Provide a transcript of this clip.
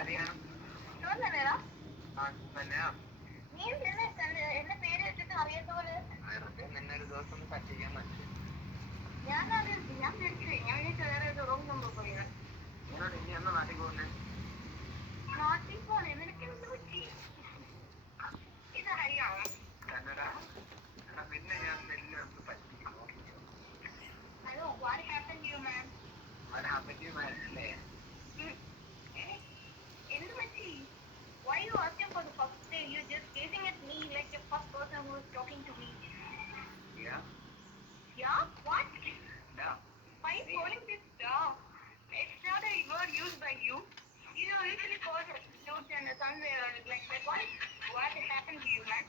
അറിയാം. തോന്നണേടാ തന്നെയാ നീ എന്നെ പേര് വെച്ചിട്ട് അറിയാത്ത പോലെ. വെറുതെ നിന്നെ ഒരു ദിവസം ഒന്ന് പറ്റിക്കാൻ പറ്റും. ഞാൻ തിരിച്ചു ഞാൻ വിചാരിച്ചു വേറെ ഏതോ റൂം നമ്പർ പോയത്. എന്നോട് ഇനി എന്നാ നാട്ടിൽ പോകുന്നേ? നാട്ടിൽ പോലെ നിനക്ക് എന്ത് പറ്റി? ഇത് അറിയാമോ? തന്നെടാ. എടാ പിന്നെ ഞാൻ നിന്നെ ഒന്ന് പറ്റിക്കും. Hello, what happened to you, man? What happened to you, man? അല്ലേ? എന്ത് പറ്റി? Why you asking for the first day? You're just gazing at me like the first person who is talking to me. Yeah? Yeah? What? Da. Why you calling this dog? It's not a word used by you. You usually call dudes and somewhere like that. What happened to you, man?